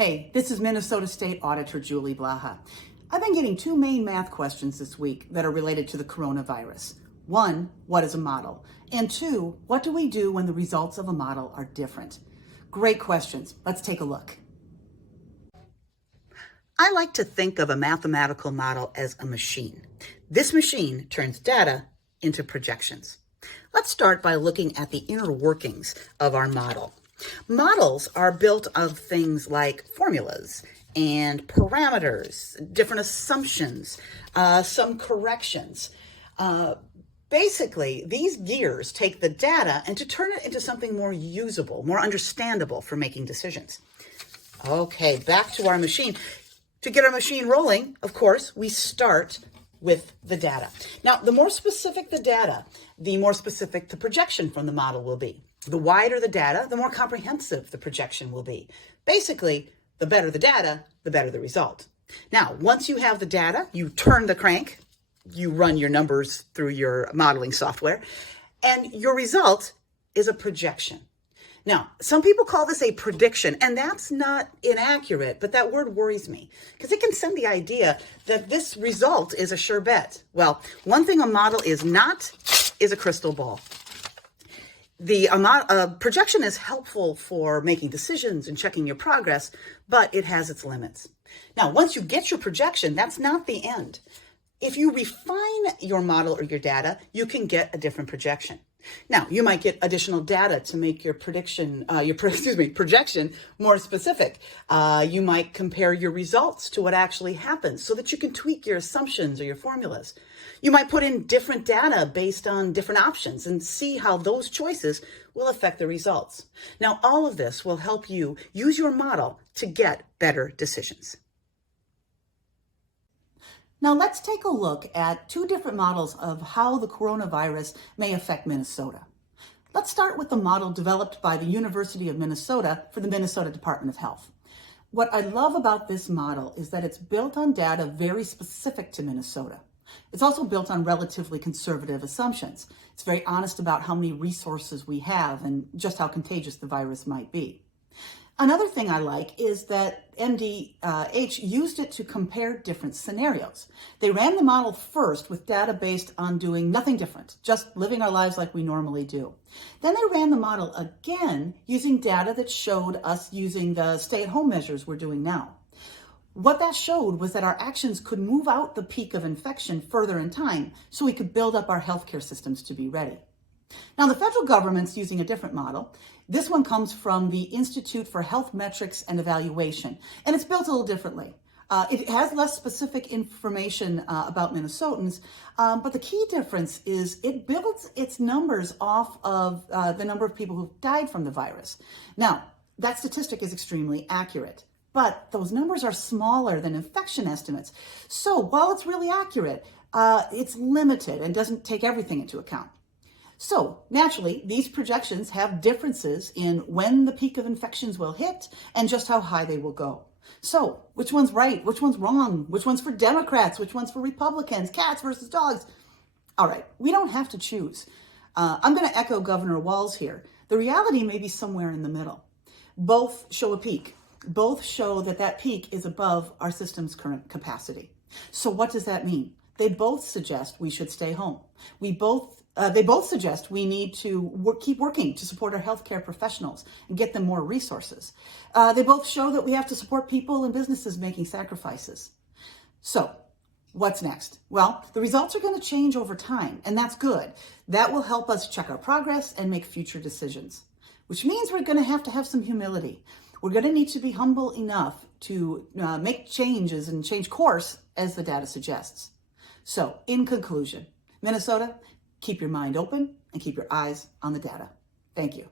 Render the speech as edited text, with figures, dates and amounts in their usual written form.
Hey, this is Minnesota State Auditor Blaha. I've been getting two main math questions this week that are related to the coronavirus. One, what is a model? And two, what do we do when the results of a model are different? Great questions. Let's take a look. I like to think of a mathematical model as a machine. This machine turns data into projections. Let's start by looking at the inner workings of our model. Models are built of things like formulas and parameters, different assumptions, some corrections. Basically, these gears take the data and to turn it into something more usable, more understandable for making decisions. Okay, back to our machine. To get our machine rolling, of course, we start with the data. Now, the more specific the data, the more specific the projection from the model will be. The wider the data, the more comprehensive the projection will be. Basically, the better the data, the better the result. Now, once you have the data, you turn the crank, you run your numbers through your modeling software, and your result is a projection. Now, some people call this a prediction, and that's not inaccurate, but that word worries me because it can send the idea that this result is a sure bet. Well, one thing a model is not is a crystal ball. The projection is helpful for making decisions and checking your progress, but it has its limits. Now, once you get your projection, that's not the end. If you refine your model or your data, you can get a different projection. Now, you might get additional data to make your projection more specific. You might compare your results to what actually happens so that you can tweak your assumptions or your formulas. You might put in different data based on different options and see how those choices will affect the results. Now, all of this will help you use your model to get better decisions. Now let's take a look at two different models of how the coronavirus may affect Minnesota. Let's start with the model developed by the University of Minnesota for the Minnesota Department of Health. What I love about this model is that it's built on data very specific to Minnesota. It's also built on relatively conservative assumptions. It's very honest about how many resources we have and just how contagious the virus might be. Another thing I like is that MDH used it to compare different scenarios. They ran the model first with data based on doing nothing different, just living our lives like we normally do. Then they ran the model again using data that showed us using the stay-at-home measures we're doing now. What that showed was that our actions could move out the peak of infection further in time so we could build up our healthcare systems to be ready. Now, the federal government's using a different model. This one comes from the Institute for Health Metrics and Evaluation, and it's built a little differently. It has less specific information about Minnesotans, but the key difference is it builds its numbers off of the number of people who've died from the virus. Now, that statistic is extremely accurate, but those numbers are smaller than infection estimates. So while it's really accurate, it's limited and doesn't take everything into account. So naturally, these projections have differences in when the peak of infections will hit and just how high they will go. So which one's right? Which one's wrong? Which one's for Democrats? Which one's for Republicans? Cats versus dogs? All right, we don't have to choose. I'm going to echo Governor Walz here. The reality may be somewhere in the middle. Both show a peak. Both show that that peak is above our system's current capacity. So what does that mean? They both suggest we should stay home. They both suggest we need to keep working to support our healthcare professionals and get them more resources. They both show that we have to support people and businesses making sacrifices. So what's next? Well, the results are going to change over time, and that's good. That will help us check our progress and make future decisions, which means we're going to have some humility. We're going to need to be humble enough to make changes and change course as the data suggests. So in conclusion, Minnesota, keep your mind open and keep your eyes on the data. Thank you.